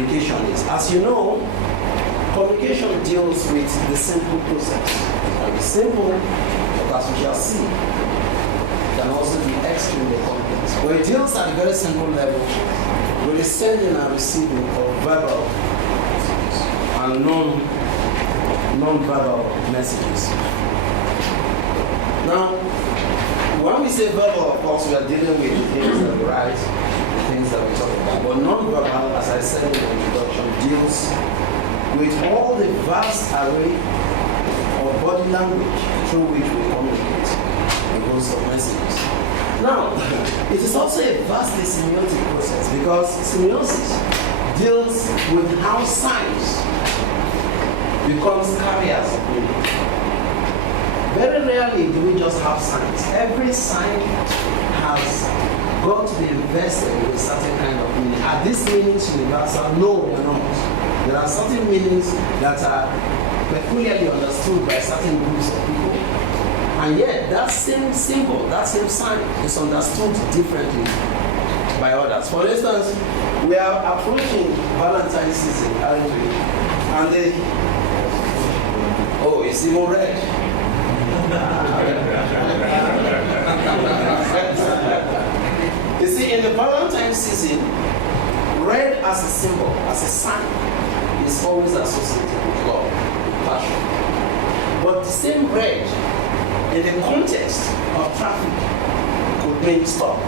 communication is. As you know, communication deals with the simple process. It can be simple, but as we shall see, it can also be extremely complex. But it deals at a very simple level with the sending and receiving of verbal and non-verbal messages. Now, when we say verbal, of course, we are dealing with the things that we write, the things that we talk about. But non-verbal, as I said in the introduction, deals with all the vast array of body language through which we communicate the host of messages. Now, it is also a vastly semiotic process because semiosis deals with how signs becomes carriers of meaning. Very rarely do we just have signs. Every sign has got to be invested with a certain kind of meaning. Are these meanings universal? No, they are not. There are certain meanings that are peculiarly understood by certain groups of people. And yet, that same symbol, that same sign is understood differently by others. For instance, we are approaching Valentine's season, aren't we? And it's even red. You see, in the Valentine's season, red as a symbol, as a sign, is always associated with love, with passion. But the same red, in the context of traffic, could mean stop.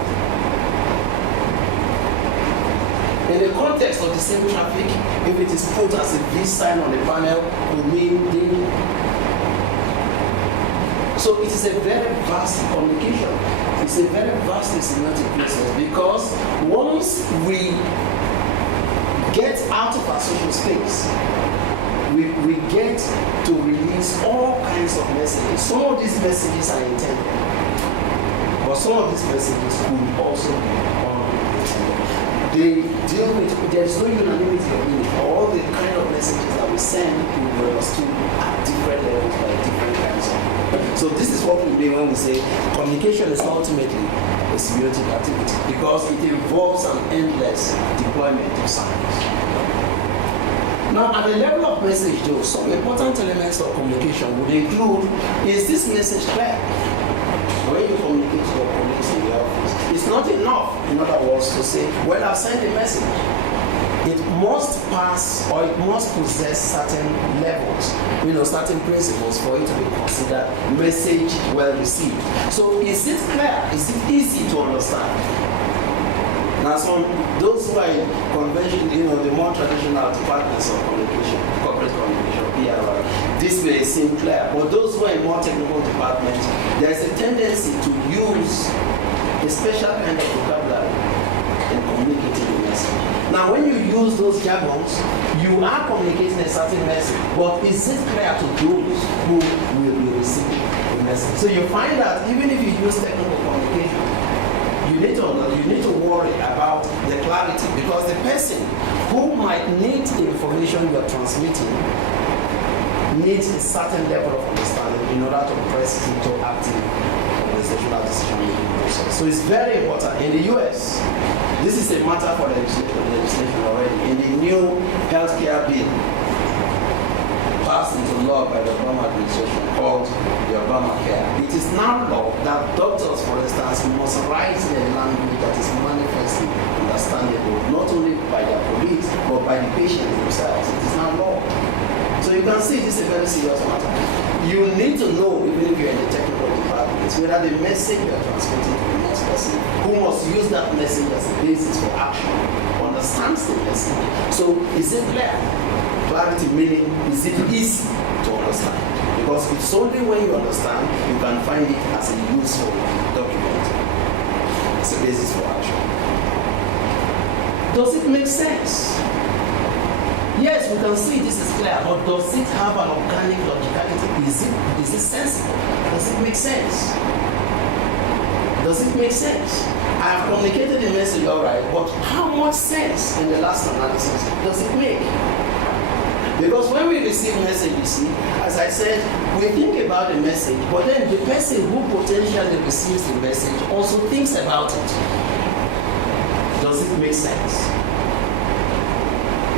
In the context of the same traffic, if it is put as a V sign on the panel, it would mean danger. So it is a very vast communication. It's a very vast semiotic process because once we get out of our social space, we get to release all kinds of messages. Some of these messages are intended, but some of these messages could also be unintended. They deal with, there's no unanimity of meaning. All the kind of messages that we send will be understood at different levels by different kinds of people. So this is what we mean when we say communication is ultimately a semiotic activity because it involves an endless deployment of signs. Now, at the level of message, though, some important elements of communication would include: is this message clear? When you communicate to your colleagues in the office, it's not enough, in other words, to say, well, I've sent a message. It must pass or it must possess certain levels, certain principles for it to be considered message well received. So is it clear? Is it easy to understand? Now, those who are in convention, the more traditional departments of communication, corporate communication, PR, this may seem clear, but those who are in more technical departments, there's a tendency to use a special kind of vocabulary in communicating the message. Now, when you use those jargons, you are communicating a certain message, but is it clear to those who will be receiving the message? So you find that even if you use technical communication, you need to worry about the clarity because the person who might need the information you are transmitting needs a certain level of understanding in order to press it into active conversational decision-making process. So it's very important. In the US, this is a matter for legislation already. In the new healthcare bill passed into law by the Obama administration called the Obamacare, it is now law that doctors, for instance, must write in a language that is manifestly understandable, not only by their colleagues, but by the patients themselves. It is now law. So you can see this is a very serious matter. You need to know, even if you're in the technical department, whether the message you're transmitting to the next person, who must use that message as a basis for action, understands the message. So is it clear? Clarity meaning, is it easy to understand? Because it's only when you understand, you can find it as a useful document. It's a basis for action. Does it make sense? Yes, we can see this is clear, but does it have an organic logicality? Is it sensible? Does it make sense? Does it make sense? I have communicated the message, all right, but how much sense in the last analysis does it make? Because when we receive message, you see, as I said, we think about the message, but then the person who potentially receives the message also thinks about it. Does it make sense?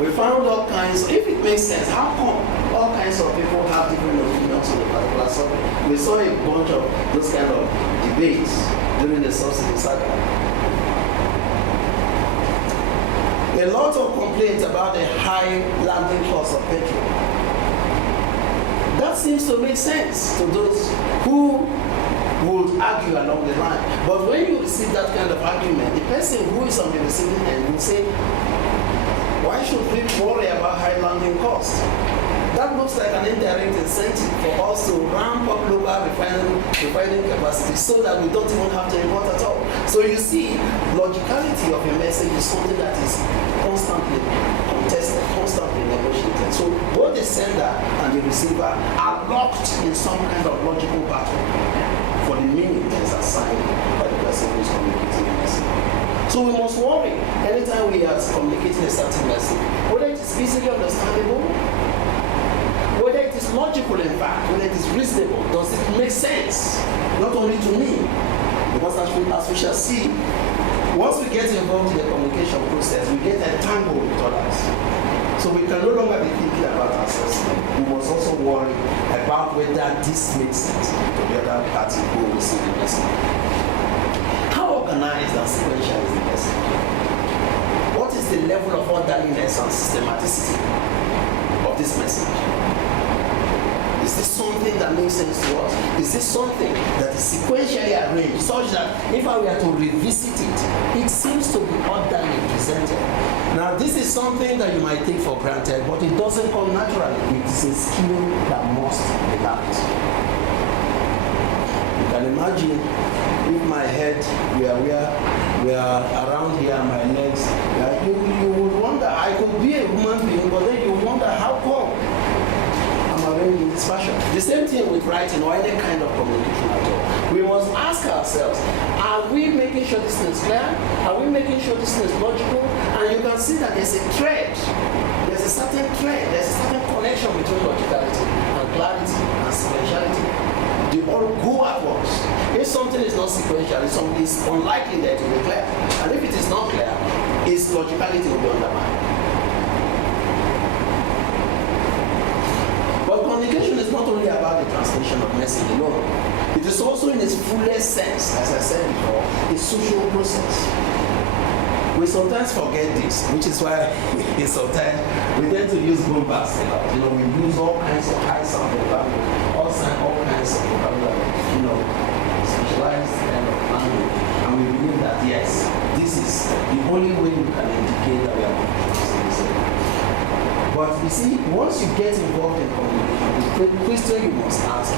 We found all kinds, if it makes sense, how come all kinds of people have different opinions on the particular subject? We saw a bunch of those kind of debates during the subsidy saga. A lot of complaints about the high landing cost of petrol. That seems to make sense to those who would argue along the line. But when you receive that kind of argument, the person who is on the receiving end will say, why should we worry about high landing costs? That looks like an indirect incentive for us to ramp up local refining capacity so that we don't even have to import at all. So you see, logicality of a message is something that is constantly contested, constantly negotiated. So both the sender and the receiver are locked in some kind of logical battle for the meaning that is assigned by the person who is communicating the message. So we must worry anytime we are communicating a certain message, whether it is easily understandable, whether it is logical in fact, whether it is reasonable, does it make sense? Not only to me, because as we shall see, once we get involved in the communication process, we get entangled with others. So we can no longer be thinking about ourselves. We must also worry about whether this makes sense to the other party who will receive the message. How organized and sequential is the message? What is the level of orderliness and systematicity of this message? Is this something that makes sense to us? Is this something that is sequentially arranged such that if I were to revisit it, it seems to be orderly presented? Now, this is something that you might take for granted, but it doesn't come naturally. It is a skill that must be learned. You can imagine if my head were around here and my legs, you would wonder, I could be a human being, but then you wonder how come I'm arranged in this fashion. The same thing with writing or any kind of communication at all. We must ask ourselves, are we making sure this thing is clear? Are we making sure this thing is logical? And you can see that there's a thread. There's a certain thread. There's a certain connection between logicality and clarity and sequentiality. They all go at once. If something is not sequential, it's unlikely that it will be clear. And if it is not clear, its logicality will be undermined. But communication is not only about the transmission of message alone. It is also in its fullest sense, as I said before, a social process. We sometimes forget this, which is why sometimes we tend to use bombast a lot. We use all kinds of high sound vocabulary, all kinds of vocabulary, specialized kind of language, and we believe that yes, this is the only way we can indicate that we are communicating. But you see, once you get involved in communication, the question you must ask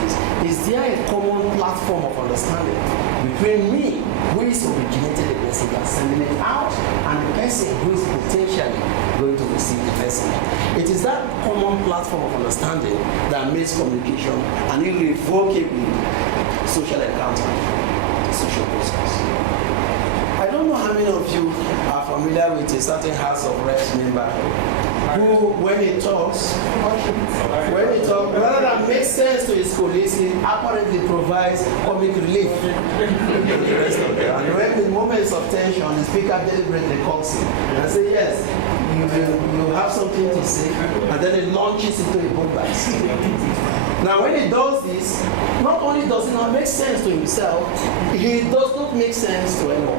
is there a common platform of understanding between me, who is originating the message and sending it out, and the person who is potentially going to receive the message? It is that common platform of understanding that makes communication an irrevocably social encounter, social process. I don't know how many of you are familiar with a certain House of Reps member who, when he talks, rather than make sense to his colleagues, he apparently provides comic relief to the rest of them. And when in moments of tension, the speaker deliberately calls him and says, yes, you have something to say, and then he launches into a bombast. Now, when he does this, not only does it not make sense to himself, he does not make sense to anyone.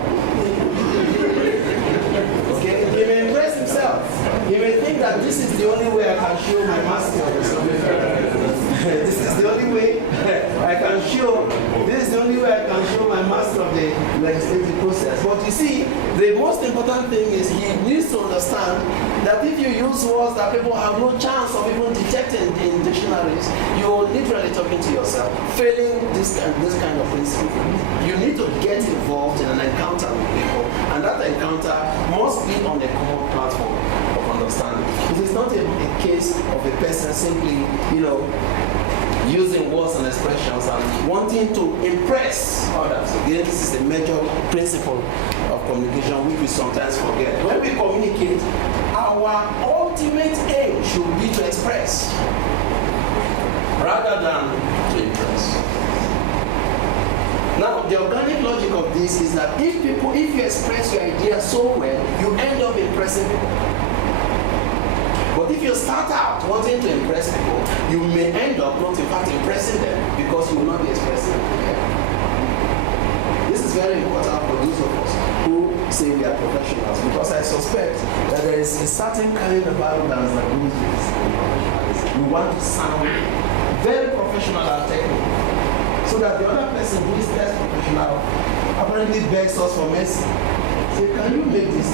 Okay? He may impress himself. He may think that this is the only way I can show my mastery of the subject. This is the only way I can show. This is the only way I can show my master of the legislative process. But you see, the most important thing is he needs to understand that if you use words that people have no chance of even detecting in dictionaries, you're literally talking to yourself, failing this kind of principle. You need to get involved in an encounter with people, and that encounter must be on a common platform of understanding. It is not a case of a person simply, using words and expressions and wanting to impress others. Again, this is a major principle of communication which we sometimes forget. When we communicate, our ultimate aim should be to express rather than to impress. Now, the organic logic of this is that if you express your idea so well, you end up impressing people. you start out wanting to impress people, you may end up not in fact impressing them because you will not be expressing them. This is very important for those of us who say we are professionals, because I suspect that there is a certain kind of arrogance that goes with professionalism. We want to sound very professional and technical, so that the other person who is less professional apparently begs us for mercy. Say, can you make this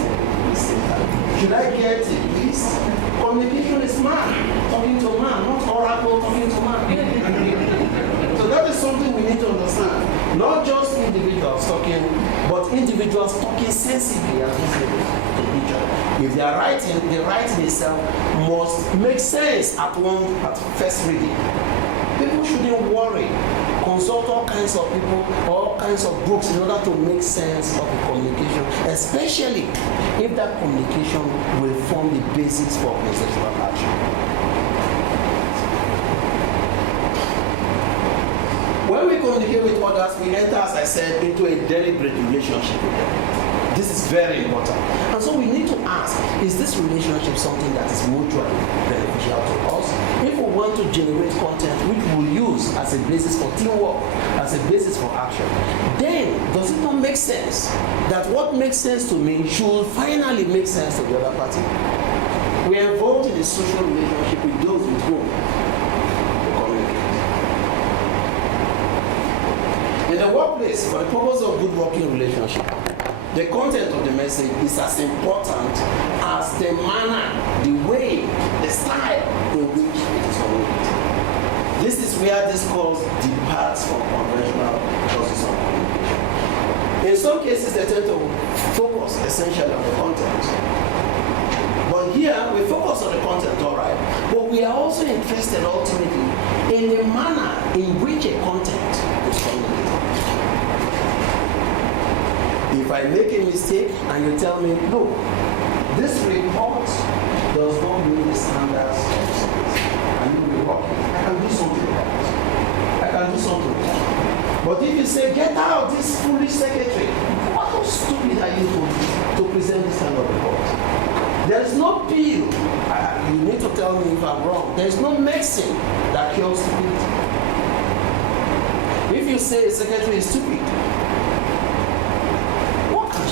should I get it, please? Communication is man talking to man, not oracle talking to man. So that is something we need to understand. Not just individuals talking, but individuals talking sensibly and reasonably to each other. If they are writing, the writing itself must make sense at first reading. People shouldn't worry. Consult all kinds of people, all kinds of books in order to make sense of the communication, especially if that communication will form the basis for conceptual action. When we communicate with others, we enter, as I said, into a deliberate relationship with them. This is very important. And so we need to ask, is this relationship something that is mutually beneficial to us? If we want to generate content which we'll use as a basis for teamwork, as a basis for action, then does it not make sense that what makes sense to me should finally make sense to the other party? We are involved in a social relationship with those with whom we communicate. In the workplace, for the purpose of good working relationship, the content of the message is as important as the manner, the way, the style in which it is communicated. This is where discourse departs from conventional process of communication. In some cases, they tend to focus essentially on the content. But here, we focus on the content, all right, but we are also interested ultimately in the manner in which a content is communicated. If I make a mistake and you tell me, no, this report does not meet the standards of service, and you will be working, I can do something about it. I can do something about it. But if you say, get out this foolish secretary, how stupid are you to present this kind of report? There is no pill. You need to tell me if I'm wrong. There is no medicine that cures stupidity. If you say a secretary is stupid,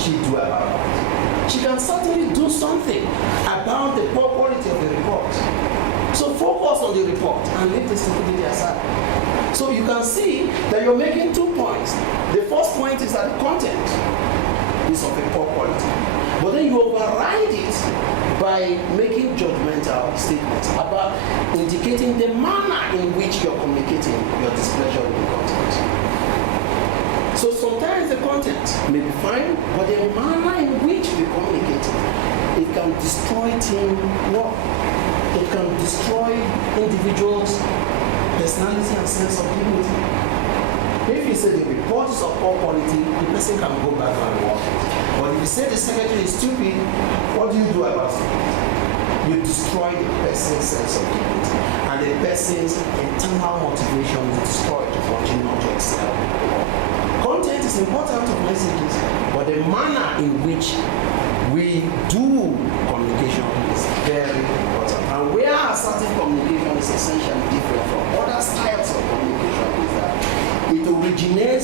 she do about it? She can certainly do something about the poor quality of the report. So focus on the report and leave the stupidity aside. So you can see that you're making 2 points. The first point is that the content is of a poor quality. But then you override it by making judgmental statements about indicating the manner in which you're communicating your displeasure with the content. So sometimes the content may be fine, but the manner in which we communicate it can destroy teamwork. It can destroy individuals' personality and sense of dignity. If you say the report is of poor quality, the person can go back and work it. But if you say the secretary is stupid, what do you do about it? You destroy the person's sense of dignity, and the person's internal motivation is destroyed to continue to excel. Content is important of messages, but the manner in which we do communication is very important. And where assertive communication is essentially different from other styles of communication is that it originates